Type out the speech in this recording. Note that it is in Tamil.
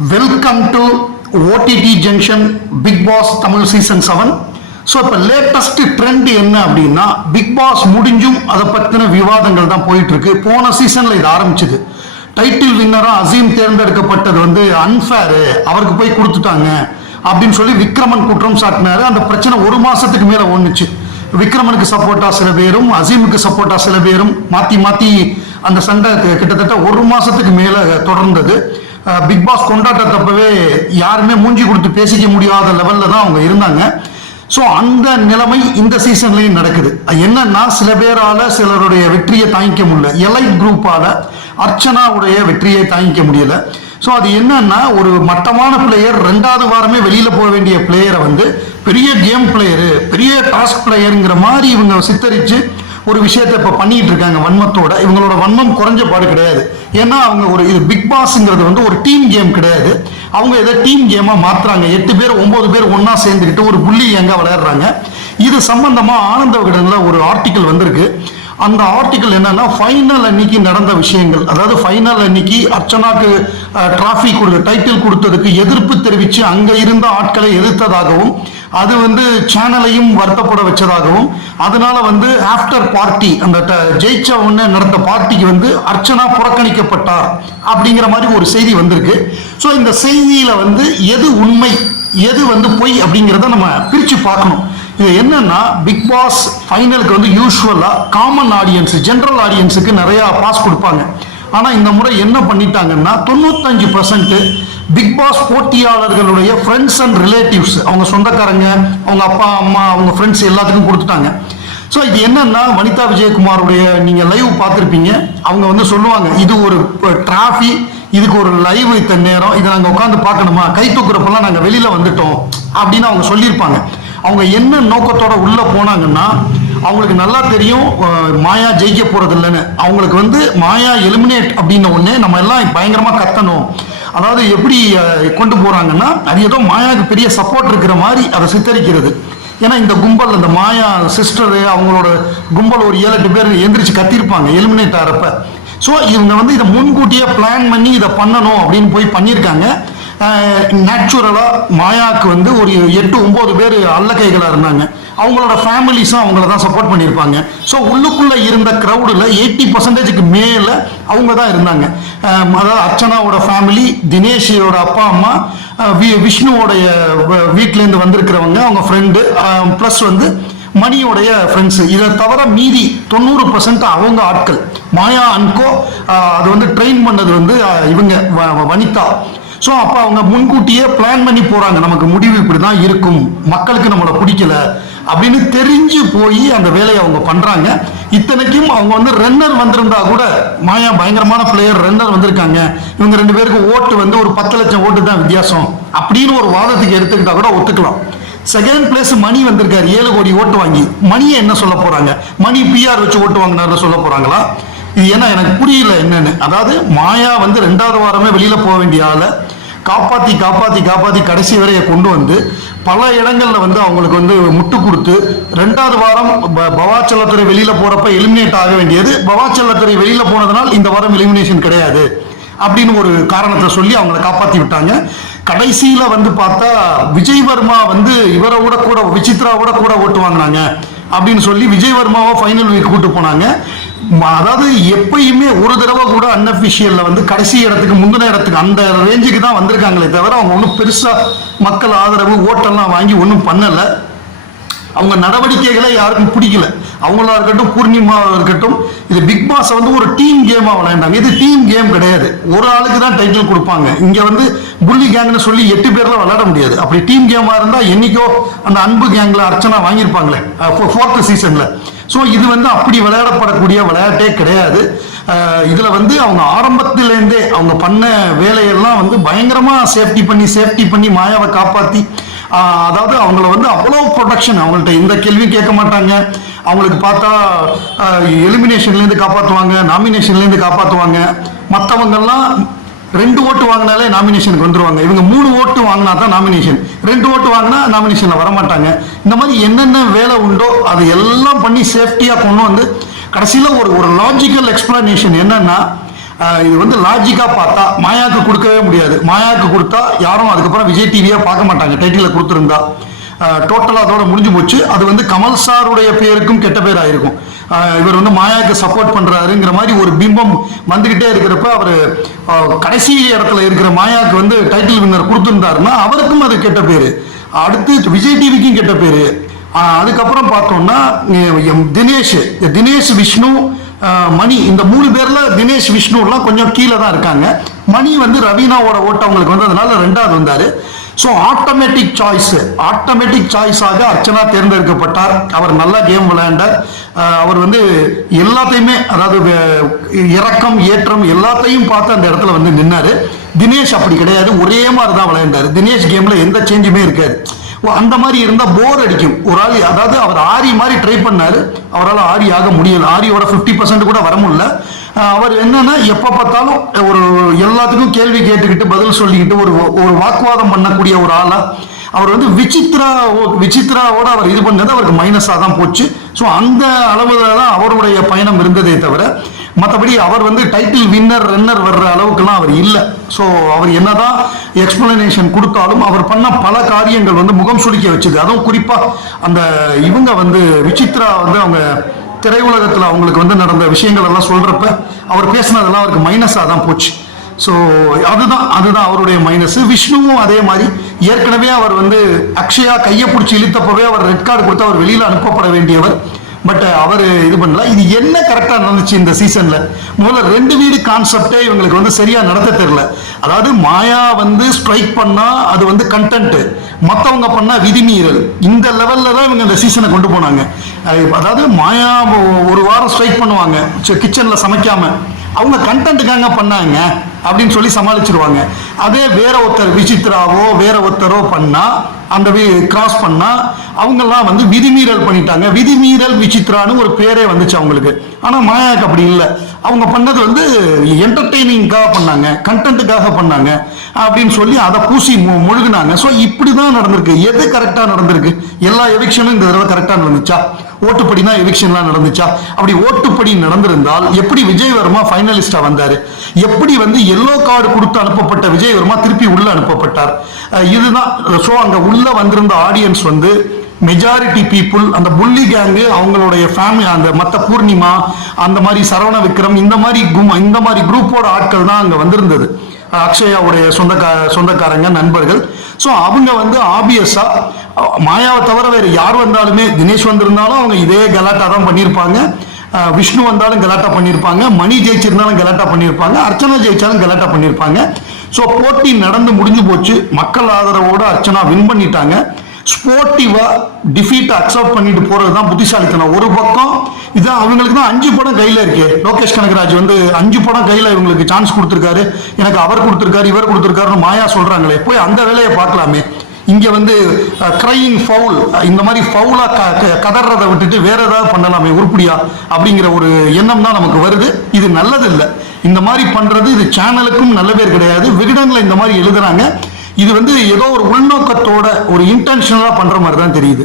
Welcome to OTT junction Bigg Boss Tamil season 7. So இப்போ லேட்டஸ்ட் ட்ரெண்ட் என்ன அப்படின்னா, பிக் பாஸ் முடிஞ்சும் அதை பற்றின விவாதங்கள் தான் போயிட்டு இருக்கு. போன சீசன்ல இது ஆரம்பிச்சது. டைட்டில் வின்னராக அசீம் தேர்ந்தெடுக்கப்பட்டது வந்து அன்ஃபேரு, அவருக்கு போய் கொடுத்துட்டாங்க அப்படின்னு சொல்லி விக்ரமன் குற்றம் சாட்டினாரு. அந்த பிரச்சனை ஒரு மாசத்துக்கு மேல ஒண்ணுச்சு. விக்ரமனுக்கு சப்போர்ட்டா சில பேரும், அசீமுக்கு சப்போர்ட்டா சில பேரும் மாத்தி மாத்தி அந்த சண்டை கிட்டத்தட்ட ஒரு மாசத்துக்கு மேல தொடர்ந்தது. பிக் பாஸ் கொண்டாட்டத்தப்பவே யாருமே மூஞ்சி கொடுத்து பேசிக்க முடியாத லெவல்ல தான் அவங்க இருந்தாங்க. ஸோ அந்த நிலைமை இந்த சீசன்லையும் நடக்குது. என்னன்னா, சில பேரால சிலருடைய வெற்றியை தாங்கிக்க முடியல. எலைட் குரூப்பால அர்ச்சனாவுடைய வெற்றியை தாங்கிக்க முடியல. ஸோ அது என்னன்னா, ஒரு மட்டமான பிளேயர் 2வது வாரமே வெளியில போக வேண்டிய பிளேயரை வந்து பெரிய கேம் பிளேயரு, பெரிய டாஸ்க் பிளேயருங்கிற மாதிரி இவங்க சித்தரிச்சு ஒரு விஷயத்தை இப்போ பண்ணிட்டு இருக்காங்க வன்மத்தோட. இவங்களோட வன்மம் குறைஞ்ச பாடு கிடையாது. ஏன்னா அவங்க இது பிக் பாஸ்ங்கிறது வந்து ஒரு டீம் கேம் கிடையாது. அவங்க இதை டீம் கேமா மாத்துறாங்க. 8 பேர் 9 பேர் ஒன்னா சேர்ந்துக்கிட்டு ஒரு புள்ளி எங்க விளையாடுறாங்க. இது சம்பந்தமா ஆனந்த விகடன்ல ஒரு ஆர்டிக்கல் வந்திருக்கு. அந்த ஆர்டிக்கல் என்னன்னா, ஃபைனல் அன்னைக்கு நடந்த விஷயங்கள், அதாவது ஃபைனல் அன்னைக்கு அர்ச்சனாக்கு டிராஃபி டைட்டில் கொடுத்ததுக்கு எதிர்ப்பு தெரிவித்து அங்க இருந்த ஆட்களை எதிர்த்ததாகவும், அது வந்து சேனலையும் வருத்தப்பட வச்சதாகவும், அதனால வந்து ஆஃப்டர் பார்ட்டி, அந்த ஜெயிச்ச உடனே நடந்த பார்ட்டிக்கு வந்து அர்ச்சனா புறக்கணிக்கப்பட்டார் அப்படிங்கிற மாதிரி ஒரு செய்தி வந்திருக்கு. ஸோ இந்த செய்தியில வந்து எது உண்மை எது வந்து பொய் அப்படிங்கிறத நம்ம பிரிச்சு பார்க்கணும். இது என்னன்னா, பிக் பாஸ் ஃபைனலுக்கு வந்து யூஸ்வலா காமன் ஆடியன்ஸ், ஜென்ரல் ஆடியன்ஸுக்கு நிறைய பாஸ் கொடுப்பாங்க. ஆனா இந்த முறை என்ன பண்ணிட்டாங்கன்னா, 95% பிக் பாஸ் போட்டியாளர்களுடைய ஃப்ரெண்ட்ஸ் அண்ட் ரிலேட்டிவ்ஸ், அவங்க சொந்தக்காரங்க, அவங்க அப்பா அம்மா, அவங்க ஃப்ரெண்ட்ஸ் எல்லாத்துக்கும் கொடுத்துட்டாங்க. ஸோ இது என்னன்னா, வனிதா விஜயகுமாருடைய நீங்க லைவ் பார்த்துருப்பீங்க. அவங்க வந்து சொல்லுவாங்க, இது ஒரு டிராஃபி, இதுக்கு ஒரு லைவ் இத்தனை நேரம், இதை நாங்கள் உட்காந்து பார்க்கணுமா, கை தூக்குறப்பெல்லாம் நாங்கள் வெளியில வந்துட்டோம் அப்படின்னு அவங்க சொல்லியிருப்பாங்க. அவங்க என்ன நோக்கத்தோட உள்ள போனாங்கன்னா, அவங்களுக்கு நல்லா தெரியும் மாயா ஜெயிக்க போறது இல்லைன்னு. அவங்களுக்கு வந்து மாயா எலிமினேட் அப்படின்ன உடனே நம்ம எல்லாம் பயங்கரமா கத்தணும். அதாவது எப்படி கொண்டு போறாங்கன்னா, அது ஏதோ மாயாவுக்கு பெரிய சப்போர்ட் இருக்கிற மாதிரி அதை சித்தரிக்கிறது. ஏன்னா இந்த கும்பல், அந்த மாயா சிஸ்டரு, அவங்களோட கும்பல் ஒரு 7-8 பேர் எந்திரிச்சு கத்திருப்பாங்க எலிமினேட் ஆகிறப்ப. ஸோ இவங்க வந்து இதை முன்கூட்டியே பிளான் பண்ணி இதை பண்ணணும் அப்படின்னு போய் பண்ணியிருக்காங்க. நேச்சுரலா மாயாவுக்கு வந்து ஒரு 8-9 பேர் அல்லக்கைகளா இருந்தாங்க. அவங்களோட ஃபேமிலிஸும் அவங்கள தான் சப்போர்ட் பண்ணியிருப்பாங்க. ஸோ உள்ளுக்குள்ள இருந்த க்ரௌடில் 80%க்கு மேல அவங்க தான் இருந்தாங்க. அதாவது அர்ச்சனாவோட ஃபேமிலி, தினேஷோட அப்பா அம்மா, விஷ்ணுவோடைய வீட்டிலேருந்து வந்திருக்கிறவங்க, அவங்க ஃப்ரெண்டு, ப்ளஸ் வந்து மணியோடைய ஃப்ரெண்ட்ஸு. இதை தவிர மீதி 90% அவங்க ஆட்கள். மாயா அன்கோ அது வந்து ட்ரெயின் பண்ணது வந்து இவங்க வனிதா. ஸோ அப்போ அவங்க முன்கூட்டியே பிளான் பண்ணி போறாங்க, நமக்கு முடிவு இப்படி தான் இருக்கும், மக்களுக்கு நம்மளை பிடிக்கல அப்படின்னு தெரிஞ்சு போய் அந்த வேலையை அவங்க பண்றாங்க. இத்தனைக்கும் அவங்க வந்து ரன்னர் வந்திருந்தா கூட, மாயா பயங்கரமான பிளேயர், ரன்னர் வந்திருக்காங்க, இவங்க 2 பேருக்கு ஓட்டு வந்து ஒரு 10 லட்சம் ஓட்டு தான் வித்தியாசம் அப்படின்னு ஒரு வாதத்துக்கு எடுத்துக்கிட்டா கூட ஒத்துக்கலாம். செகண்ட் பிளேஸ் மணி வந்திருக்காரு 7 கோடி ஓட்டு வாங்கி. மணியை என்ன சொல்ல போறாங்க? மணி பிஆர் வச்சு ஓட்டு வாங்கினாரு சொல்ல போறாங்களா? இது ஏன்னா எனக்கு புரியல என்னன்னு. அதாவது மாயா வந்து 2வது வாரமே வெளியில போக வேண்டிய ஆளை காப்பாத்தி காப்பாத்தி காப்பாத்தி கடைசி வரைய கொண்டு வந்து பல இடங்கள்ல வந்து அவங்களுக்கு வந்து முட்டு கொடுத்து, 2வது வாரம் பவாச்சலத்துறை வெளியில போறப்ப எலிமினேட் ஆக வேண்டியது, பவாச்சலத்துறை வெளியில போனதுனால் இந்த வாரம் எலிமினேஷன் கிடையாது அப்படின்னு ஒரு காரணத்தை சொல்லி அவங்களை காப்பாத்தி விட்டாங்க. கடைசியில வந்து பார்த்தா விஜய் வர்மா வந்து இவரை கூட விசித்ராவோட கூட ஓட்டு வாங்கினாங்க அப்படின்னு சொல்லி விஜய் வர்மாவை ஃபைனல் வீக் கூட்டு போனாங்க. அதாவது எப்பயுமே ஒரு தடவை கூட அன்அஃபிஷியல்ல வந்து கடைசி இடத்துக்கு, முந்தின இடத்துக்கு, அந்த ரேஞ்சுக்கு தான் வந்திருக்காங்களே தவிர அவங்க ஒன்றும் பெருசா மக்கள் ஆதரவு ஓட்டெல்லாம் வாங்கி ஒன்றும் பண்ணல. அவங்க நடவடிக்கைகளை யாருக்கும் பிடிக்கல. அவங்களா இருக்கட்டும், பூர்ணிமாவா இருக்கட்டும், இது பிக் பாஸ் வந்து ஒரு டீம் கேமா விளையாண்டாங்க. இது டீம் கேம் கிடையாது. ஒரு ஆளுக்கு தான் டைட்டில் கொடுப்பாங்க. இங்க வந்து புள்ளி கேங்னு சொல்லி 8 பேர்ல விளையாட முடியாது. அப்படி டீம் கேமா இருந்தா என்னைக்கோ அந்த அன்பு கேங்ல அர்ச்சனா வாங்கியிருப்பாங்களே 4th சீசன்ல. ஸோ இது வந்து அப்படி விளையாடப்படக்கூடிய விளையாட்டே கிடையாது. இதுல வந்து அவங்க ஆரம்பத்திலேருந்தே அவங்க பண்ண வேலையெல்லாம் வந்து பயங்கரமா சேஃப்டி பண்ணி மாயாவை காப்பாத்தி, அதாவது அவங்கள வந்து அவ்வளோ ப்ரொடெக்ஷன். அவங்கள்ட்ட எந்த கேள்வியும் கேட்க மாட்டாங்க. அவங்களுக்கு பார்த்தா எலிமினேஷன்லேருந்து காப்பாற்றுவாங்க, நாமினேஷன்லேருந்து காப்பாற்றுவாங்க. மற்றவங்கெல்லாம் 2 ஓட்டு வாங்கினாலே நாமினேஷனுக்கு வந்துருவாங்க. இவங்க 3 ஓட்டு வாங்கினா தான் நாமினேஷன், 2 ஓட்டு வாங்கினா நாமினேஷன்ல வரமாட்டாங்க. இந்த மாதிரி என்னென்ன வேலை உண்டோ அது எல்லாம் பண்ணி சேஃப்டியா கொண்டு வந்து கடைசியில் ஒரு லாஜிக்கல் எக்ஸ்பிளனேஷன் என்னன்னா, இது வந்து லாஜிக்கா பார்த்தா மாயாவுக்கு கொடுக்கவே முடியாது. மாயாவுக்கு கொடுத்தா யாரும் அதுக்கப்புறம் விஜய் டிவியா பார்க்க மாட்டாங்க. டைட்டில கொடுத்துருந்தா டோட்டலா அதோட முடிஞ்சு போச்சு. அது வந்து கமல் சாருடைய பேருக்கும் கெட்ட பேர் ஆயிருக்கும். இவர் வந்து மாயாவுக்கு சப்போர்ட் பண்றாருங்கிற மாதிரி ஒரு பிம்பம் வந்துகிட்டே இருக்கிறப்ப அவர் கடைசி இடத்துல இருக்கிற மாயாவுக்கு வந்து டைட்டில் வின்னர் கொடுத்துருந்தாருன்னா அவருக்கும் அது கெட்ட பேரு. அடுத்து விஜய் டிவிக்கும் கெட்ட பேரு. அதுக்கப்புறம் பார்த்தோம்னா தினேஷ் விஷ்ணு மணி இந்த 3 பேர்ல தினேஷ் விஷ்ணு எல்லாம் கொஞ்சம் கீழே தான் இருக்காங்க. மணி வந்து ரவீனாவோட ஓட்டு அவங்களுக்கு வந்து அதனால 2வது வந்தாரு. ஸோ ஆட்டோமேட்டிக் சாய்ஸாக அர்ச்சனா தேர்ந்தெடுக்கப்பட்டார். அவர் நல்லா கேம் விளையாண்டார். அவர் வந்து எல்லாத்தையுமே அதாவது இறக்கம் ஏற்றம் எல்லாத்தையும் பார்த்து அந்த இடத்துல வந்து நின்னாரு. தினேஷ் அப்படி கிடையாது, ஒரே மாதிரி தான் விளையாண்டாரு. தினேஷ் கேம்ல எந்த சேஞ்சுமே இருக்காது. அந்த மாதிரி இருந்தா போர் அடிக்கும். ஒரு ஆள் அதாவது அவர் ஆரி மாதிரி ட்ரை பண்ணாரு, அவரால் ஆரி ஆக முடியல. ஆரியோட 50% கூட வர முடியல. அவர் என்னன்னா எப்ப பார்த்தாலும் ஒரு எல்லாத்துக்கும் கேள்வி கேட்டுக்கிட்டு பதில் சொல்லிக்கிட்டு ஒரு வாக்குவாதம் பண்ணக்கூடிய ஒரு ஆளா அவர் வந்து விசித்ராவோட அவர் இது பண்ணது அவருக்கு மைனஸா தான் போச்சு. ஸோ அந்த அளவுல தான் அவருடைய பயணம் இருந்ததே தவிர மற்றபடி அவர் வந்து டைட்டில் ரன்னர் வர்ற அளவுக்குலாம் அவர் இல்லை. ஸோ அவர் என்னதான் எக்ஸ்பிளனேஷன் கொடுத்தாலும் அவர் பண்ண பல காரியங்கள் வந்து முகம் சுளிக்க வச்சுது. அதுவும் குறிப்பா அந்த இவங்க வந்து விசித்ரா வந்து அவங்க திரையுலகத்தில் அவங்களுக்கு வந்து நடந்த விஷயங்கள் எல்லாம் சொல்றப்ப அவர் பேசினதெல்லாம் அவருக்கு மைனஸாக தான் போச்சு. ஸோ அதுதான் அவருடைய மைனஸ். விஷ்ணுவும் அதே மாதிரி ஏற்கனவே அவர் வந்து அக்ஷயா கையை பிடிச்சி இழுத்தப்பவே அவர் ரெட் கார்டு கொடுத்து அவர் வெளியில் அனுப்பப்பட வேண்டியவர். பட் அவர் இது பண்ணல. இது என்ன கரெக்டா நடந்துச்சு இந்த சீசன்ல? முதல்ல 2 வீடு கான்செப்டே இவங்களுக்கு வந்து சரியா நடத்த தெரியல. அதாவது மாயா வந்து ஸ்ட்ரைக் பண்ணா அது வந்து கண்டென்ட், மற்றவங்க பண்ணா விதிமீறல். இந்த லெவல்ல தான் இவங்க இந்த சீசனை கொண்டு போனாங்க. அதாவது மாயா ஒரு வாரம் ஸ்ட்ரைக் பண்ணுவாங்க கிச்சன்ல சமைக்காம, அவங்க கண்டென்ட்டுக்காக பண்ணாங்க அப்படின்னு சொல்லி சமாளிச்சிருவாங்க. அதே வேற ஒருத்தர் விசித்ராவோ வேற ஒருத்தரோ பண்ணா அந்த கிராஸ் பண்ணா அவங்கெல்லாம் வந்து விதிமீறல் பண்ணிட்டாங்க. விதிமீறல் விசித்ரான்னு ஒரு பேரே வந்துச்சு அவங்களுக்கு. ஆனா மாயாக்கு அப்படி இல்லை. அவங்க பண்ணது வந்து என்டர்டெய்னிங்காக பண்ணாங்க, கண்டென்ட்டுக்காக பண்ணாங்க அப்படின்னு சொல்லி அதை பூசி முழுகினாங்க. ஸோ இப்படிதான் நடந்திருக்கு. எது கரெக்டா நடந்திருக்கு? எல்லா எவிக்ஷனும் இந்த தடவை கரெக்டா நடந்துச்சா? ஓட்டுப்படி தான் எவிக்ஷன்லாம் நடந்துச்சா? அப்படி ஓட்டுப்படி நடந்திருந்தால் எப்படி விஜய் வர்மா ஃபைனலிஸ்டா வந்தாரு? எப்படி வந்து எல்லோ கார்டு கொடுத்து அனுப்பப்பட்ட விஜய் வர்மா திருப்பி உள்ள அனுப்பப்பட்டார்? இதுதான். ஸோ அங்க உள்ள வந்திருந்த ஆடியன்ஸ் வந்து மெஜாரிட்டி பீப்புள் அந்த புள்ளி கேங்கு அவங்களுடைய ஃபேமிலி, அந்த மற்ற பூர்ணிமா அந்த மாதிரி சரவண விக்ரம் இந்த மாதிரி குரூப்போட ஆட்கள் தான் அங்க வந்திருந்தது. அக்ஷயாவுடைய சொந்தக்காரங்க நண்பர்கள். ஸோ அவங்க வந்து ஆபியஸா மாயாவை தவிர வேறு யார் வந்தாலுமே, தினேஷ் வந்திருந்தாலும் அவங்க இதே கலாட்டா தான் பண்ணியிருப்பாங்க. விஷ்ணு வந்தாலும் கலாட்டா பண்ணியிருப்பாங்க. மணி ஜெயிச்சிருந்தாலும் கலாட்டா பண்ணியிருப்பாங்க. அர்ச்சனா ஜெயிச்சாலும் கலாட்டா பண்ணியிருப்பாங்க. ஸோ போட்டி நடந்து முடிஞ்சு போச்சு. மக்கள் ஆதரவோட அர்ச்சனா வின் பண்ணிட்டாங்க. ஸ்போர்ட்டிவா டிஃபீட் அக்செப்ட் பண்ணிட்டு போறதுதான் புத்திசாலித்தனம். ஒரு பக்கம் இது அவங்களுக்கு தான் 5 படம் கையில இருக்கு. லோகேஷ் கனகராஜ் வந்து 5 படம் கையில இவங்களுக்கு சான்ஸ் கொடுத்திருக்காரு. எனக்கு அவர் கொடுத்திருக்காரு, இவர் கொடுத்திருக்காருன்னு மாயா சொல்றாங்களே, போய் அந்த வேலையை பார்க்கலாமே. இங்க வந்து கிரையிங் ஃபவுல் இந்த மாதிரி ஃபவுலா கதறதை விட்டுட்டு வேற ஏதாவது பண்ணலாமே உருப்படியா அப்படிங்கிற ஒரு எண்ணம் தான் நமக்கு வருது. இது நல்லது இல்லை. இந்த மாதிரி பண்றது இது சேனலுக்கும் நல்ல பேர் கிடையாது. விகடன்ல இந்த மாதிரி எழுதுறாங்க. இது வந்து ஏதோ ஒரு உள்நோக்கத்தோட ஒரு இன்டென்ஷனலா பண்ற மாதிரி தான் தெரியுது.